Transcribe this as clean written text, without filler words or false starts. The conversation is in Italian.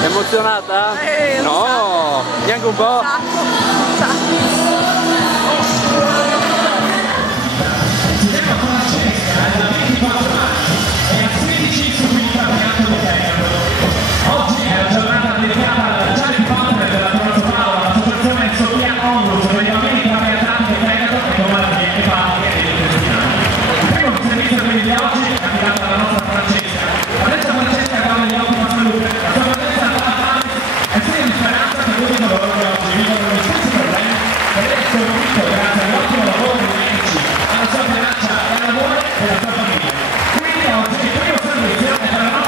Emozionata? No, neanche un po'? Oggi è la giornata dedicata alla Charlie Partner della Provincia Paola, l'associazione Sofia Onlus per gli aumenti tra Atlantico e Veneto e con malattie epatiche e intestinali. Il primo servizio quindi di oggi è affidato alla nostra Francesca. Adesso Francesca guarda gli occhi con salute, la sua presenza a Paola è segno di speranza per tutti coloro che oggi vivono gli stessi problemi ed è sconfitto grazie all'ottimo lavoro dei medici, alla sua tenacia e al lavoro della sua famiglia. Quindi oggi il primo servizio è per la nostra